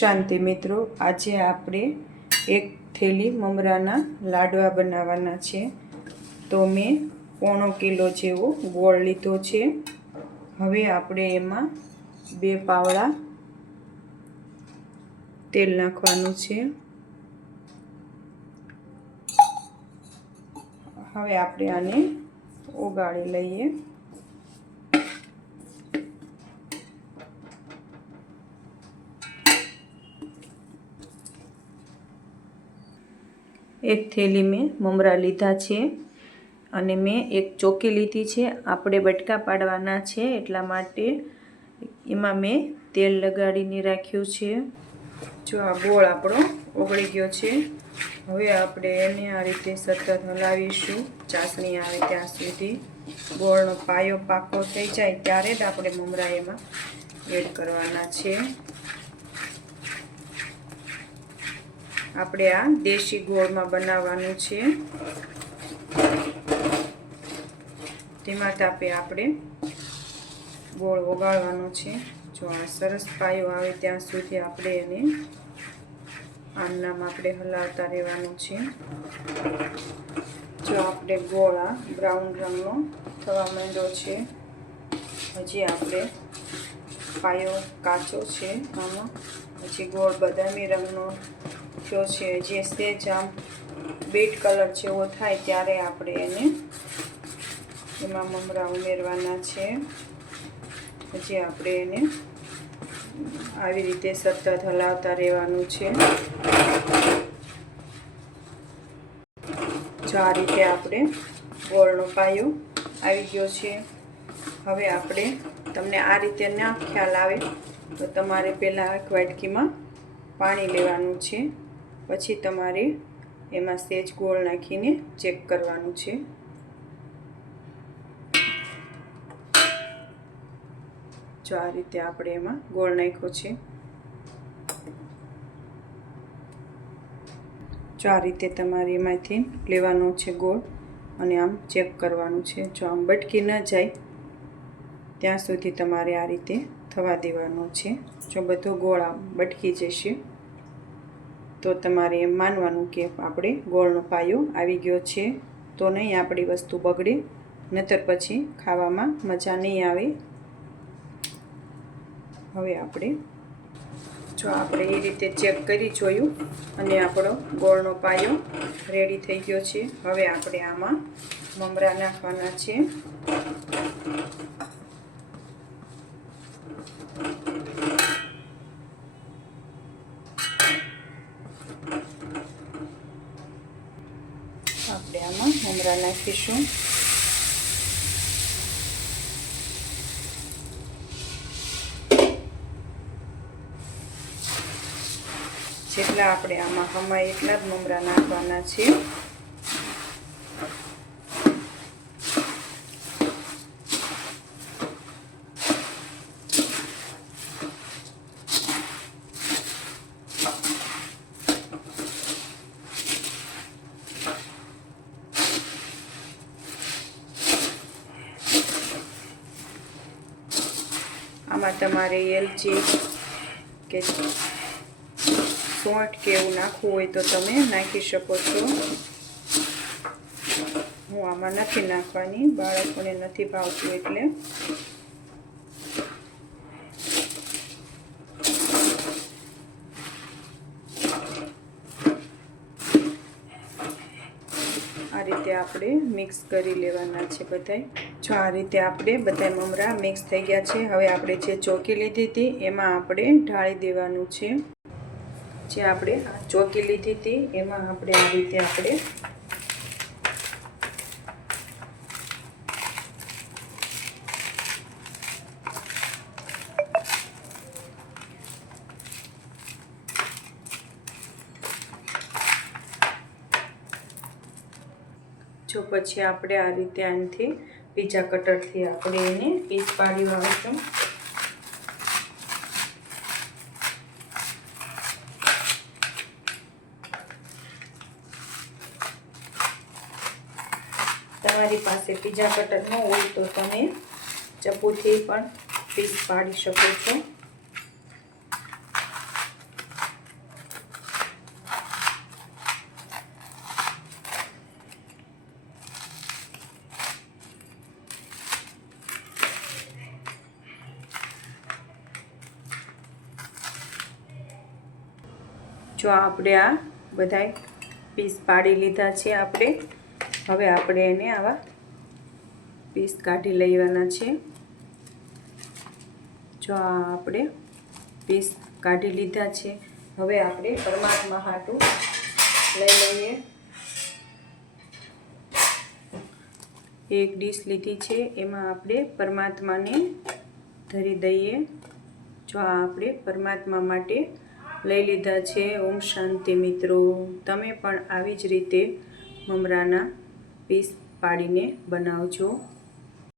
શાંતિ મિત્રો, આજે આપણે એક થેલી મમરાના લાડવા બનાવવાના છે. તો મેં 1.25 કિલો જેવો ગોળ લીધો છે. હવે આપણે એમાં 2 પાવડા તેલ નાખવાનું છે. હવે આપણે આને ઓગાળી લઈએ. એક થેલી મેં મમરા લીધા છે અને મેં એક ચોકી લીધી છે. આપણે બટકા પાડવાના છે એટલા માટે એમાં મેં તેલ લગાડીને રાખ્યું છે. જો આ ગોળ આપણો ઓગળી ગયો છે. હવે આપણે એને આ રીતે સતત હલાવીશું ચાસણી આવે ત્યાં સુધી. ગોળનો પાયો પાકો થઈ જાય ત્યારે જ આપણે મમરા એમાં એડ કરવાના છે. આપણે આ દેશી ગોળમાં બનાવવાનું છે. તેમાં તાપે આપણે ગોળ ઓગાળવાનો છે. જો આ સરસ પાયો આવે ત્યાં સુધી આપણે એને આમ આપણે હલાવતા રહેવાનું છે. જો આપણે ગોળ આ બ્રાઉન રંગનો થવા માંડ્યો છે. હજી આપણે પાયો કાચો છે આમાં. હજી ગોળ બદામી રંગનો થયો છે. જે સેજ આમ બેટ કલર જેવો થાય ત્યારે આપણે એને એમાં મમરા ઉમેરવાના છે. પછી આપણે એને આવી રીતે સતત હલાવતા રહેવાનું છે. જો આ રીતે આપણે ગોળનો પાયો આવી ગયો છે. હવે આપણે તમને આ રીતે ના ખ્યાલ આવે તો તમારે પહેલાં એક વાટકીમાં પાણી લેવાનું છે. પછી તમારે એમાં સેજ ગોળ નાખીને ચેક કરવાનું છે. જો આ રીતે આપણે એમાં ગોળ નાખ્યો છે. જો આ રીતે તમારે એમાંથી લેવાનો છે ગોળ અને આમ ચેક કરવાનું છે. જો આમ બટકી ન જાય ત્યાં સુધી તમારે આ રીતે થવા દેવાનો છે. જો બધો ગોળ આમ બટકી જશે તો તમારે એમ માનવાનું કે આપણે ગોળનો પાયો આવી ગયો છે. તો નહીં આપણી વસ્તુ બગડે, નહીતર પછી ખાવામાં મજા નહીં આવે. હવે આપણે એ રીતે ચેક કરી જોયું અને આપણો ગોળનો પાયો રેડી થઈ ગયો છે. હવે આપણે આમાં મમરા નાખવાના છે. આપણે આમાં મમરા નાખીશું. જેટલા આપણે આમાં હમાય એટલા જ મમરા નાખવાના છે. આમાં તમારે એલચી કે સોંઠ કે એવું નાખવું હોય તો તમે નાખી શકો છો. હું આમાં નથી નાખવાની, બાળકોને નથી ભાવતું એટલે. આ રીતે આપણે મિક્સ કરી લેવાના છે બધાય. જો આ રીતે આપણે બધા મમરા મિક્સ થઈ ગયા છે. હવે આપણે જે ચોકી લીધી હતી એમાં આપણે ઢાળી દેવાનું છે. જે આપણે આ ચોકી લીધી હતી એમાં આપણે આ રીતે આપણે જો પછી આપણે આ રીતે આનાથી પીઝા કટરથી આપણે એને પીસ પાડી આવશું. તમારી પાસે પીઝા કટર ન હોય તો તમે ચપ્પુથી પણ પીસ પાડી શકો છો. જો આપણે આ બધાય પીસ પાડી લીધા છે આપણે. હવે આપણે એને આવા પીસ કાઢી લેવાના છે. જો આ આપણે પીસ કાઢી લીધા છે. હવે આપણે પરમાત્મા હાટું લઈ લઈએ. એક ડીશ લીધી છે, એમાં આપણે પરમાત્માને ધરી દઈએ. જો આ આપણે પરમાત્મા માટે લઈ લીધા છે. ઓમ શાંતિ મિત્રો. તમે પણ આવી જ રીતે મમરાના પીસ પાડીને બનાવજો.